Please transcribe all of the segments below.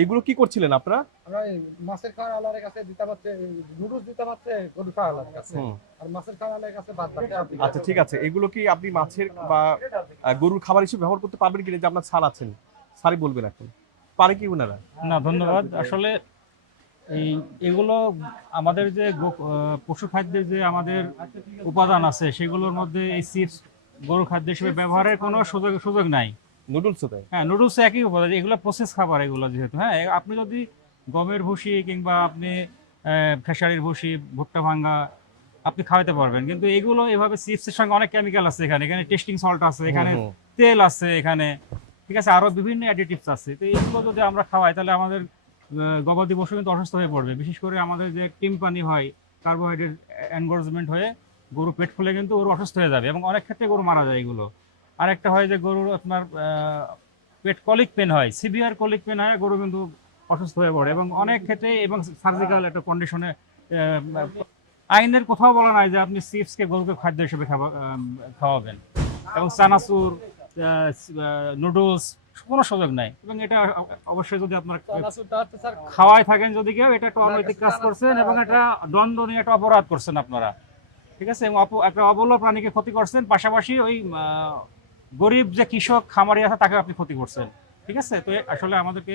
এইগুলো কি করছিলেন আপনারা? আমরা এই মাছের খাওয়ার কাছে দিতে পারছে, নুডলস দিতে পারছে গরু খাওয়ার কাছে, হুম। আর মাছের খাওয়ার কাছে বাদ বাকি আচ্ছা ঠিক আছে, এগুলো কি আপনি মাছের বা গরুর খাবার হিসেবে ব্যবহার করতে পারবেন কিনা, যে আপনার স্যার আছেন, স্যারই বলবেন এখন, পারে কি ওনারা? না ধন্যবাদ। আসলে এই এগুলো আমাদের যে পশু খাদ্যের যে আমাদের উপাদান আছে সেগুলোর মধ্যে এই চিপস গরু খাদ্য হিসেবে ব্যবহারের কোনো সুযোগ নাই। নুডলস তাই? হ্যাঁ, নুডলস একই উপাদান, এগুলো প্রসেস খাবার এগুলো যেহেতু। হ্যাঁ, আপনি যদি গমের ভুসি কিংবা আপনি খেসারির ভুসি, ভুট্টা ভাঙ্গা আপনি খাওয়াতে পারবেন, কিন্তু এগুলো এভাবে চিপসের সঙ্গে অনেক কেমিক্যাল আছে, এখানে এখানে টেস্টিং সল্ট আছে, এখানে তেল আছে, এখানে ঠিক আছে আরো বিভিন্ন অ্যাডিটিভস আছে। তো এগুলো যদি আমরা খাওয়াই তাহলে আমাদের গবাদি পশু কিন্তু অসুস্থ হয়ে পড়বে। বিশেষ করে আমাদের যে টিম্পানি হয়, কার্বোহাইড্রেট এনগোর্জমেন্ট হয়ে গরু পেট ফুলে কিন্তু গরু অসুস্থ হয়ে যাবে, এবং অনেক ক্ষেত্রে গরু মারা যায় এগুলো। আরেকটা হয় যে গরুর আপনার পেট কলিক পেন হয়, সিভিয়ার কলিক পেন হয়, গরু কিন্তু অসুস্থ হয়ে পড়ে, এবং অনেক ক্ষেত্রে এবং সার্জিক্যাল একটা কন্ডিশনে। আইনের কোথাও বলা নাই যে আপনি চিপসকে গরুকে খাদ্য হিসেবে খাওয়াবেন, এবং চানাচুর, নুডলস কোনো সুযোগ নাই। এবং এটা অবশ্যই যদি আপনার খাওয়াই থাকেন, যদি কেউ, এটা একটা অনৈতিক কাজ করছেন এবং এটা দণ্ডনীয় একটা অপরাধ করছেন আপনারা, ঠিক আছে, এবং একটা অবলা প্রাণীকে ক্ষতি করছেন, পাশাপাশি ওই গরিব যে কৃষক খামারি আছে তাকে আপনি ক্ষতি করছেন, ঠিক আছে। তো আসলে আমাদেরকে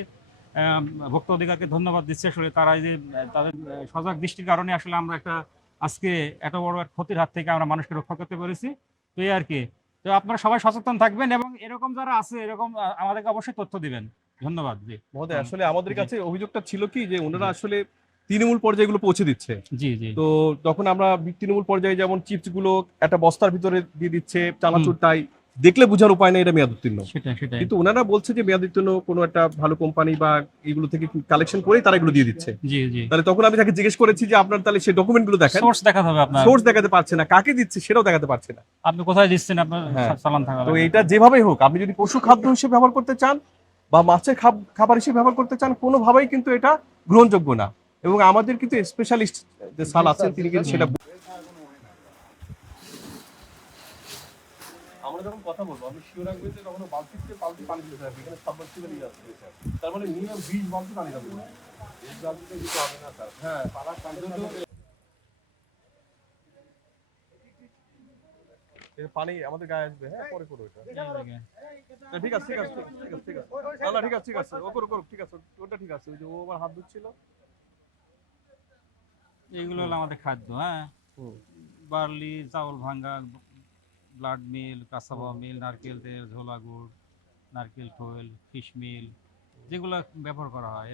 ভোক্তা অধিকারকে ধন্যবাদ দিচ্ছে, আসলে তারা এই যে তাদের সজাগ দৃষ্টির কারণে আসলে আমরা একটা আজকে এত বড় এক ক্ষতির হাত থেকে আমরা মানুষকে রক্ষা করতে পেরেছি। তো এই আর কি। তো আপনারা সবাই সচেতন থাকবেন, এবং এরকম যারা আছে এরকম আমাদেরকে অবশ্যই তথ্য দিবেন। ধন্যবাদ। জি মহোদয়, আসলে আমাদের জি কাছে অভিযোগটা ছিল কি, যে ওনারা জি আসলে তৃণমূল পর্যায়ে এগুলো পৌঁছে দিচ্ছে। জি জি তো তখন আমরা তৃণমূল পর্যায়ে যেমন চিপস গুলো একটা বস্তার ভিতরে দিয়ে দিচ্ছে, চানাচুর তাই দেখলে বোঝার উপায় নেই এটা মেয়াদ উত্তীর্ণ। সেটাই। কিন্তু ওনারা বলছে যে মেয়াদ উত্তীর্ণ কোনো একটা ভালো কোম্পানি বা এগুলো থেকে কালেকশন করেই তারা এগুলো দিয়ে দিচ্ছে। জি তাহলে তখন আমি তাকে জিজ্ঞেস করেছি যে আপনার তাহলে সেই ডকুমেন্ট গুলো দেখেন। সোর্স দেখাতে হবে আপনার। সোর্স দেখাতে পারছে না, কাকে দিচ্ছে সেটাও দেখাতে পারছে না। আপনি কোথায় দিচ্ছেন আপনার হ্যাঁ। চালান থাকা তো লাগবে। এটা যেভাবেই হোক, আপনি যদি পশু খাদ্য হিসেবে ব্যবহার করতে চান বা মাছের খাবার হিসেবে ব্যবহার করতে চান, কোনোভাবেই কিন্তু এটা গ্রহণযোগ্য না। এবং আমাদের কিন্তু স্পেশালিস্ট যে সাল আছেন তিনি কিন্তু সেটা। আমরা যখন কথা বলবো, আমি শিওর রাখবেন যে কখনো বালতিতে পানি দিতে হবে, এখানে সাবমার্সিবল আছে স্যার। তার মানে মিনিমাম 20 বালতি পানি লাগবে। 20 বালতিতে দিতে হবে না স্যার। হ্যাঁ, পালা পানি আমাদের গায়ে আসবে। হ্যাঁ, পরে করো এটা। ঠিক আছে। না ঠিক আছে। ও করো ঠিক আছে। ওটা ঠিক আছে। ওই যে ও আমার হাত ধুচ্ছিল। এইগুলো হলো আমাদের খাদ্য। হ্যাঁ, বার্লি, চাউল ভাঙ্গা, ব্লাড মিল, কাসাবা মিল, নারকেল তেল, ঝোলা গুড়, নারকেল খোল, ফিশ মিল, যেগুলো ব্যবহার করা হয়।